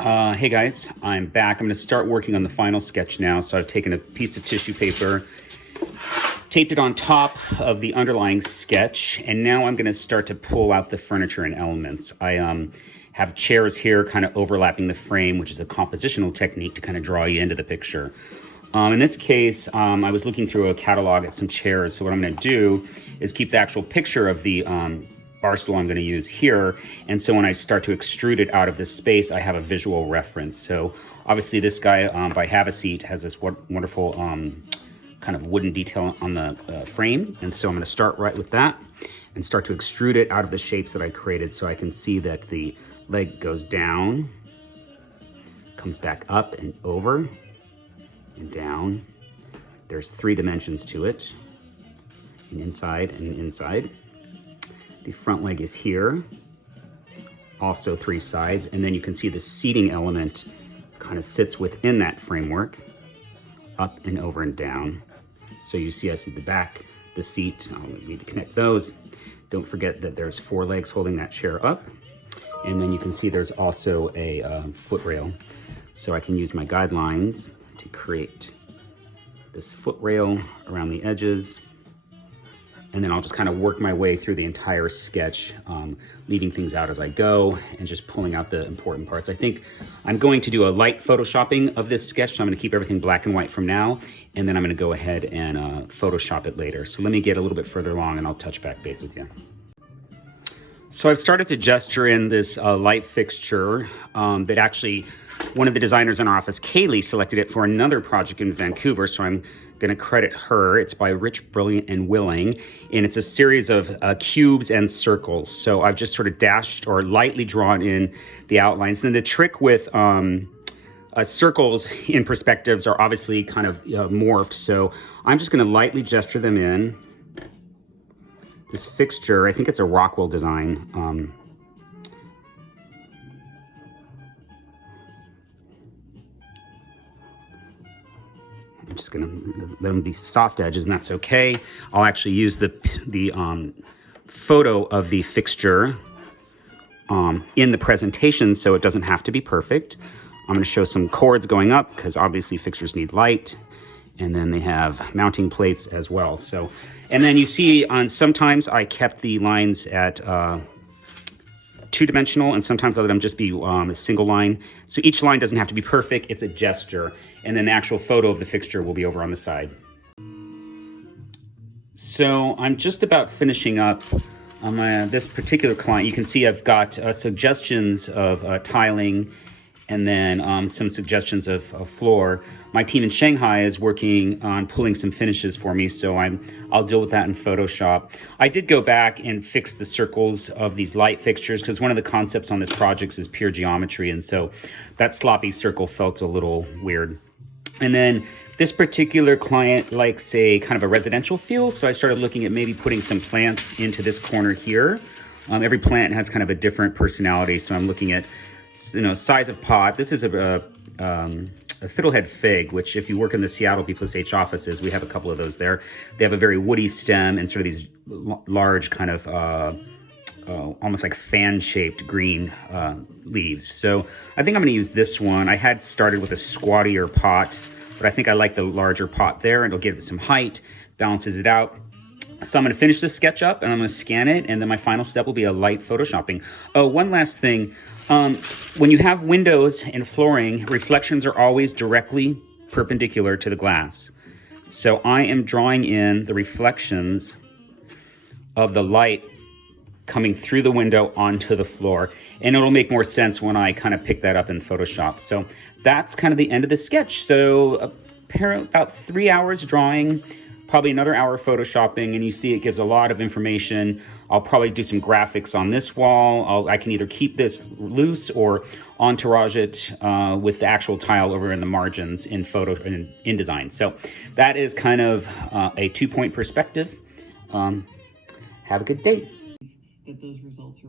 Hey guys, I'm back. I'm going to start working on the final sketch now. So I've taken a piece of tissue paper, taped it on top of the underlying sketch, and now I'm going to start to pull out the furniture and elements. I have chairs here kind of overlapping the frame, which is a compositional technique to kind of draw you into the picture. In this case, I was looking through a catalog at some chairs, so what I'm going to do is keep the actual picture of the bar stool I'm going to use here, and so when I start to extrude it out of this space, I have a visual reference. So obviously this guy by Have a Seat has this wonderful kind of wooden detail on the frame, and so I'm going to start right with that and start to extrude it out of the shapes that I created, so I can see that the leg goes down, comes back up and over and down. There's 3 dimensions to it, an inside and an inside. The front leg is here, also 3 sides, and then you can see the seating element kind of sits within that framework, up and over and down. So you see, I see the back, the seat, I'll need to connect those. Don't forget that there's 4 legs holding that chair up. And then you can see there's also a foot rail. So I can use my guidelines to create this foot rail around the edges. And then I'll just kind of work my way through the entire sketch, leaving things out as I go and just pulling out the important parts. I think I'm going to do a light photoshopping of this sketch, so I'm going to keep everything black and white from now, and then I'm going to go ahead and Photoshop it later. So let me get a little bit further along and I'll touch back base with you. So I've started to gesture in this light fixture that actually one of the designers in our office, Kaylee, selected it for another project in Vancouver, so I'm going to credit her. It's by Rich, Brilliant, and Willing, and it's a series of cubes and circles. So I've just sort of dashed or lightly drawn in the outlines. And the trick with circles in perspectives are obviously kind of morphed, so I'm just going to lightly gesture them in. This fixture, I think it's a Rockwell design. I'm just gonna let them be soft edges, and that's okay. I'll actually use the photo of the fixture in the presentation, so it doesn't have to be perfect. I'm gonna show some cords going up, because obviously fixtures need light. And then they have mounting plates as well. So, and then you see sometimes I kept the lines at 2-dimensional, and sometimes I let them just be a single line. So each line doesn't have to be perfect, it's a gesture. And then the actual photo of the fixture will be over on the side. So I'm just about finishing up on this particular client. You can see I've got suggestions of tiling, and then some suggestions of floor. My team in Shanghai is working on pulling some finishes for me, so I'll deal with that in Photoshop. I did go back and fix the circles of these light fixtures, because one of the concepts on this project is pure geometry, and so that sloppy circle felt a little weird. And then this particular client likes a kind of a residential feel, so I started looking at maybe putting some plants into this corner here. Every plant has kind of a different personality, so I'm looking at size of pot. This is a fiddlehead fig, which if you work in the Seattle P+H offices, we have a couple of those there. They have a very woody stem and sort of these large kind of almost like fan-shaped green leaves. So I think I'm going to use this one. I had started with a squattier pot, but I think I like the larger pot there, and it'll give it some height, balances it out. So I'm going to finish this sketch up, and I'm going to scan it, and then my final step will be a light photoshopping. Oh, one last thing. When you have windows and flooring, reflections are always directly perpendicular to the glass. So I am drawing in the reflections of the light coming through the window onto the floor, and it'll make more sense when I kind of pick that up in Photoshop. So that's kind of the end of the sketch. So about 3 hours drawing, probably another hour photoshopping, and you see it gives a lot of information. I'll probably do some graphics on this wall. I can either keep this loose or entourage it with the actual tile over in the margins in InDesign. So that is kind of a 2-point perspective. Have a good day. That those results are